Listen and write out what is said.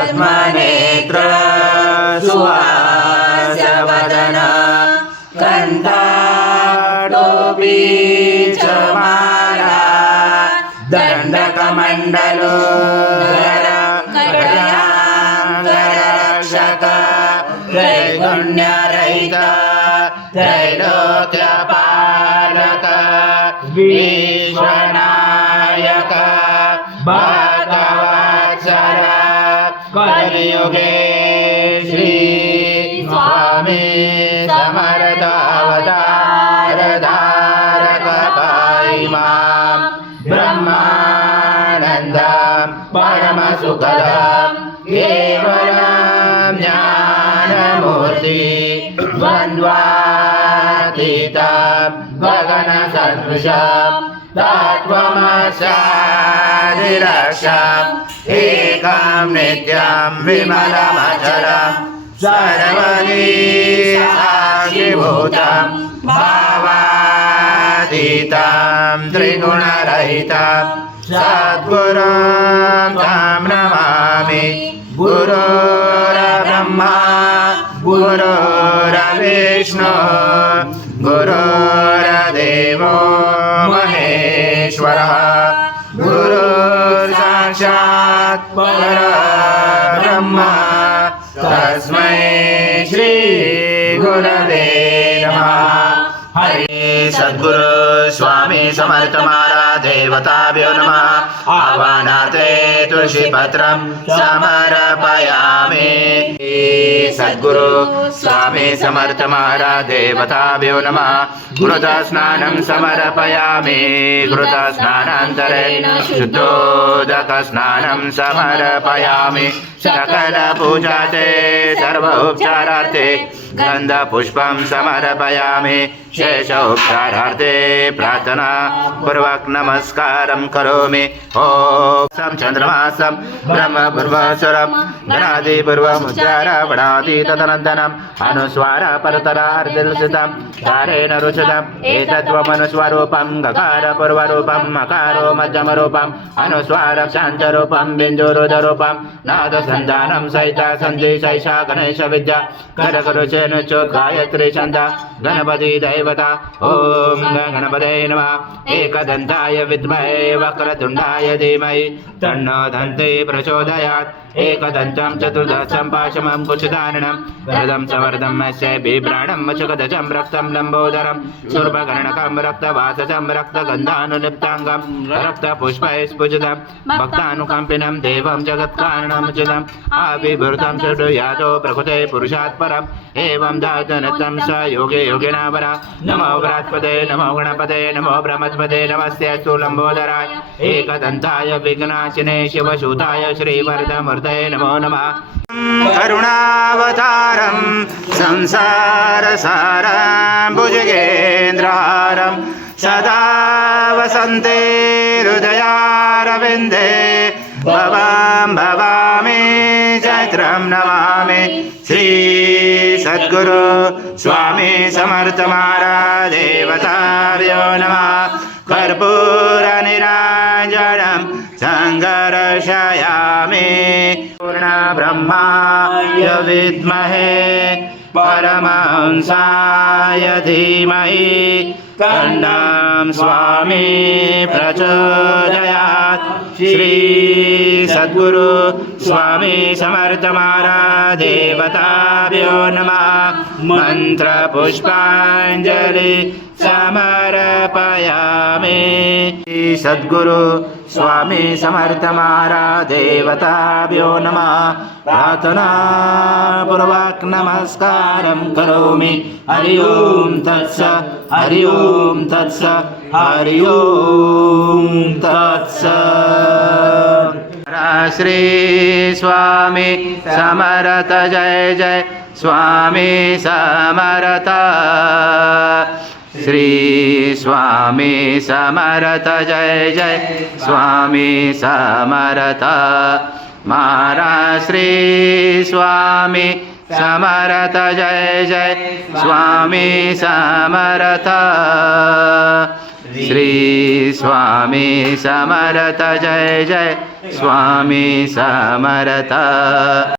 पद्मनेत्र सुवासवदन कण्ठाडोपी च माला दण्डकमण्डलो रक्षक त्रैगुण्यरहित त्रैलोक्यपालक विश्वनायक बा कलियुगे श्री स्वामी समर्थ अवतार धारक मां ब्रह्मानन्दं परमसुखदं केवलं ज्ञानमूर्ति द्वन्द्वातीतं गगनसदृशं तत्त्वमशादिरक्षम् एकं नित्यं विमलमचरं सर्वदी साक्षिभूतं भावातीतं त्रिगुणरहितं। सद्गुरुं तं नमामि गुरोरब्रह्मा गुरोरविष्णु गुरोरदेवो महेश्वरः गुरुर्साक्षात् परब्रह्म। तस्मै श्रीगुरवे नमः। हरे सद्गुरु स्वामी समर्थ देवताभ्यो नमः। आह्वानाते तुलसीपत्रं समर्पयामि। सद्गुरु स्वामी समर्थ महाराज देवताभ्यो नमः घृतस्नानं समर्पयामि घृतस्नानान्तरेण शुद्धोदकस्नानं समर्पयामि सकलपूजाते सर्व उपचारार्थे गन्धपुष्पं समर्पयामि शेषोपचारार्थे प्रार्थना पूर्वक नमस्कारं करोमि ॐ सं चन्द्रमासं ब्रह्मपूर्वस्वरं गणादिपूर्वमुच्चारवणादि तदनन्तरम् अनुस्वार परतरार्दिलसितं कारेण रुचितम् एतत्त्वमनुस्वरूपं गकारपूर्वरूपं मकारो मध्यमरूपम् अनुस्वार शान्तरूपं बिन्दुरुदरूपं नादसन्धानं सहिता सन्धि सैषा गणेशविद्या करकरुचेन च गायत्री छन्द, गणपति दैवता, ॐ गणपते नमः। एकदन्ताय विद्महे वक्रतुण्डाय धीमहि, तन्नो दन्ते प्रचोदयात्। एकदन्तं चतुर्दशं पाशमं कुशधारणं वरदं सवर्धं मत्स्य बिभ्राणं मचकदजं रक्तं लम्बोदरं सुर्भकर्णकं रक्तवासजं रक्तगन्धानुलिप्ताङ्गं, रक्तपुष्पैस्फुजितं, भक्तानुकम्पिनं देवं जगत्कारणमुचितम् आविभूतं षड्यातो प्रकृते पुरुषात् परम्। एवं दातनतं स योगे योगिना वरा नमो व्रात्पदे नमो गणपते, नमो ब्रह्मत्पदे नमस्ते लम्बोदराय एकदन्ताय विघ्नाशिने शिवसूताय श्रीवरदमूर्तये नमो नमः। करुणावतारं, संसारसारं भुजगेन्द्रहारं सदा वसन्ते हृदयारविन्दे। भवां भवामि, चैत्रं नमामि। श्री सद्गुरु स्वामी समर्थ महाराज देवताभ्यो नमः कर्पूरनिराजनं सङ्घर्षयामि पूर्णब्रह्माय विद्महे। परमहंसाय धीमहि कण्डं स्वामी प्रचोदयात्। श्री सद्गुरु स्वामी समर्थ महाराज देवताभ्यो नमः मन्त्रपुष्पाञ्जलि समर्पयामि। सद्गुरु स्वामी समर्थ महाराज देवताभ्यो नमः प्रार्थनापूर्वक नमस्कारं करोमि। हरि ओं तत्स हरि ओं तत्स हरि ओं तत्स श्री स्वामी समरथ, जय जय। स्वामी समरथ। श्री स्वामी समरथ, जय जय। स्वामी समरथ। महाराज श्री स्वामी समरथ, जय जय। स्वामी समरथ। स्वामी समरथ जय जय। स्वामी समरथ।